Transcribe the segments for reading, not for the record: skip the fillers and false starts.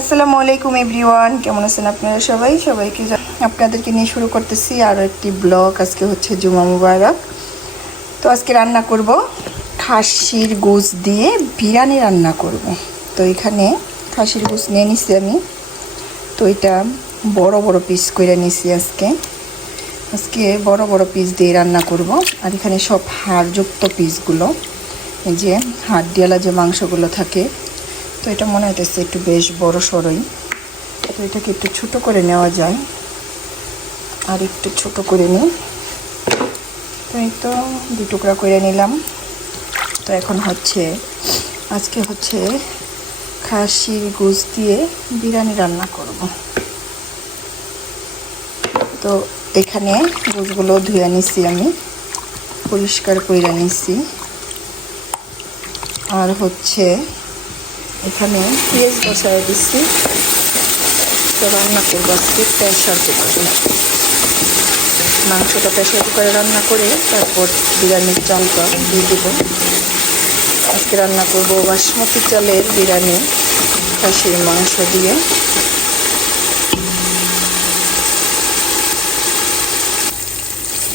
আসসালামু আলাইকুম এভরিওয়ান, কেমন আছেন আপনারা সবাইকে আপনাদেরকে নিয়ে শুরু করতেছি আরও একটি ব্লগ। আজকে হচ্ছে জুমা মুবারক। তো আজকে রান্না করব খাসির গোশ দিয়ে বিরিয়ানি রান্না করব। তো এখানে খাসির গোশ নিয়ে নিছি আমি। তো এটা বড় বড় পিস করে নিছি আজকে বড় বড় পিস দিয়ে রান্না করব। আর এখানে সব হাড়যুক্ত পিসগুলো, এই যে হাড়ডিয়ালা যে মাংসগুলো থাকে, তো এটা মনে হইতেছে একটু বেশ বড় সড়ই। তো এটাকে একটু ছোট করে নেওয়া যায়, আর একটু ছোট করে নিই। তো এই তো 2 টুকরা করে নিলাম। তো এখন আজকে হচ্ছে খাসির গোশ দিয়ে বিরিয়ানি রান্না করব। তো এখানে গোশগুলো ধুয়ে নিছি, আমি পরিষ্কার করে নিছি। আর এখানে পেঁয়াজ বসায় দিচ্ছি। তো রান্না করবো আজকে প্রেসার কুকারে। মাংসটা প্রেসার কুকারে রান্না করে তারপর বিরিয়ানির চালটা দিয়ে দেবো। আজকে রান্না করবো বাসমতি চালের বিরিয়ানি খাসির মাংস দিয়ে।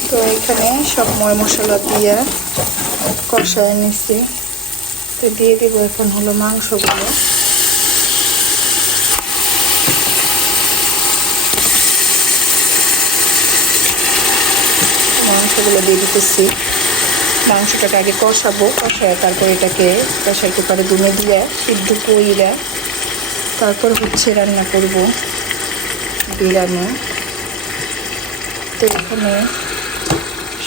তো এখানে সব ময় মশলা দিয়ে কষায় নিচ্ছি। তো দিয়ে দেবো এখন মাংসগুলো। মাংসগুলো দিয়ে দিতেছি। মাংসটাকে আগে কষাবো, কষায় তারপর এটাকে প্রেসার কুকারে দমে দিয়ে সিদ্ধ কইরা তারপর রান্না করব বিরিয়ানি। তো এখানে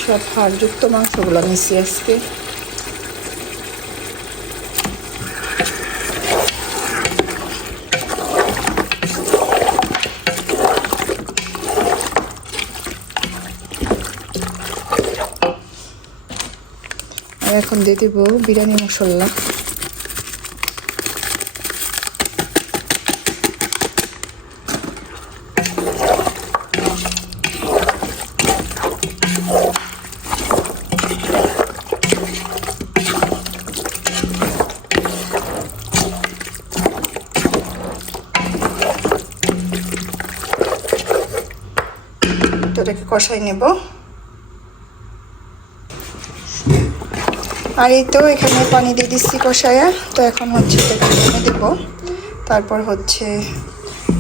সব হাড়যুক্ত মাংসগুলো নিচ্ছি আজকে। এখন দিয়ে দেবো বিরিয়ানি মশলা। এটাকে কষাই নেব। আর এই তো এখানে পানি দিয়ে দিচ্ছি কষায়া। তো এখন এটাকে দমে দেব। তারপর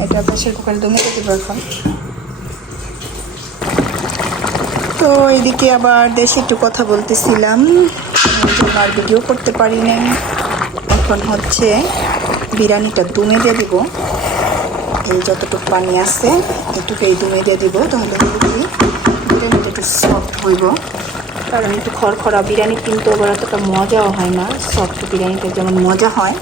এটা প্রেসার কুকারে দমে দিয়ে দেবো এখন। তো এইদিকে আবার দেশে একটু কথা বলতেছিলাম, আর ভিডিও করতে পারি নাই। এখন বিরিয়ানিটা দমে দিয়ে দিব। এই যতটুকু পানি আছে এটুকু এই দমে দিয়ে দিব, তাহলে বিরিয়ানিটা একটু সফট হইব। কারণ একটু খড়খড়া বিরিয়ানি কিন্তু আবার অতটা মজাও হয় না। সফট বিরিয়ানিটা যেমন মজা হয়।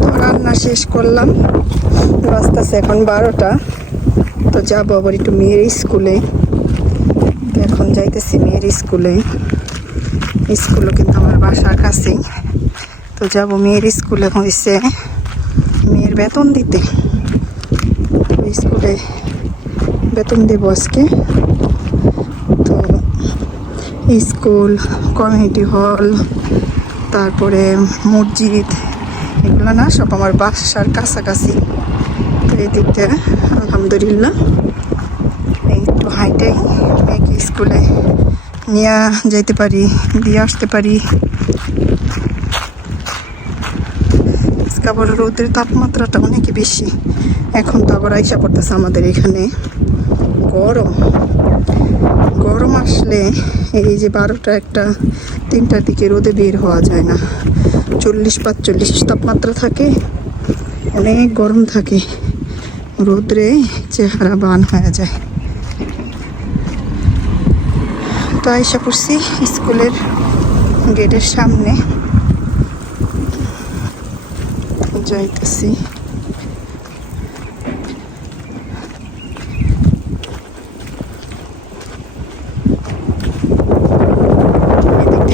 তো রান্না শেষ করলাম, বাজতেছে এখন 12টা। তো যাবো আবার একটু মেয়ের স্কুলে। এখন যাইতেছি মেয়ের স্কুলে। স্কুলও কিন্তু আমার বাসার কাছেই। তো যাবো মেয়ের স্কুলে। মেয়ের বেতন দিতে, স্কুলে বেতন দেবো আজকে। তো স্কুল, কমিউনিটি হল, তারপরে মসজিদ, এগুলো না সব আমার বাসার কাছাকাছি। তো এই দিকটা আলহামদুলিল্লাহ একটু হাইটাই মেয়েকে স্কুলে নিয়ে যেতে পারি, দিয়ে আসতে পারি। আবার রোদের তাপমাত্রাটা অনেক বেশি। এখন তো আবার আইসা পড়তেছে আমাদের এখানে গরম আসলে এই যে 12টা 1টা 3টার দিকে রোদে বের হওয়া যায় না। 40-45 তাপমাত্রা থাকে, অনেক গরম থাকে। রোদ্রে চেহারা বান হয়ে যায়। তো আইসা পড়ছি স্কুলের গেটের সামনে, যাইতেছি।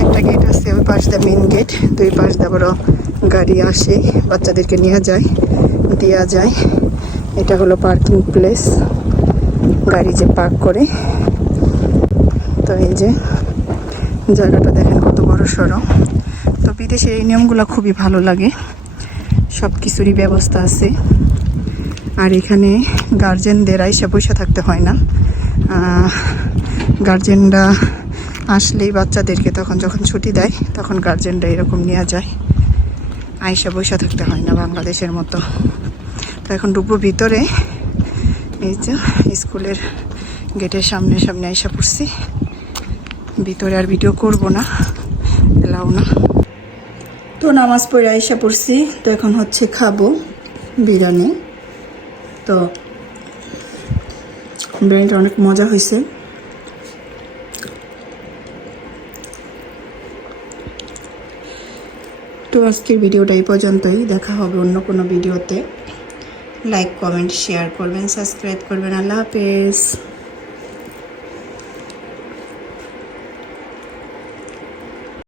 একটা গেট আছে, ওই পাশ দিয়ে মেন গেট। দুই পাশ দিয়ে আবারও গাড়ি আসে, বাচ্চাদেরকে নিয়ে দেওয়া যায়। এটা হলো পার্কিং প্লেস, গাড়ি যে পার্ক করে। তো এই যে জায়গাটা দেখেন কত বড় সড়ো। তো বিদেশে এই নিয়মগুলো খুবই ভালো লাগে, সব কিছুরই ব্যবস্থা আছে। আর এখানে গার্জেনদের আইসা পয়সা থাকতে হয় না, গার্জেনরা আসলেই বাচ্চাদেরকে তখন যখন ছুটি দেয় তখন গার্জেনরা এরকম নিয়ে যায়, আইসা পয়সা থাকতে হয় না বাংলাদেশের মতো। তো এখন ঢুকবো ভিতরে, এই যে স্কুলের গেটের সামনে সামনে আইসা পড়ছি, ভিতরে আর ভিডিও করব না, এলাও না। তো নামাজ পড়ে আইসা পড়ছি, তো এখন হচ্ছে খাবো বিরিয়ানি। তো বিরিয়ানিটা অনেক মজা হয়েছে। তো আজকের ভিডিওটা এই পর্যন্তই, দেখা হবে অন্য কোনো ভিডিওতে। লাইক কমেন্ট শেয়ার করবেন, সাবস্ক্রাইব করবেন। আল্লাহ হাফেজ।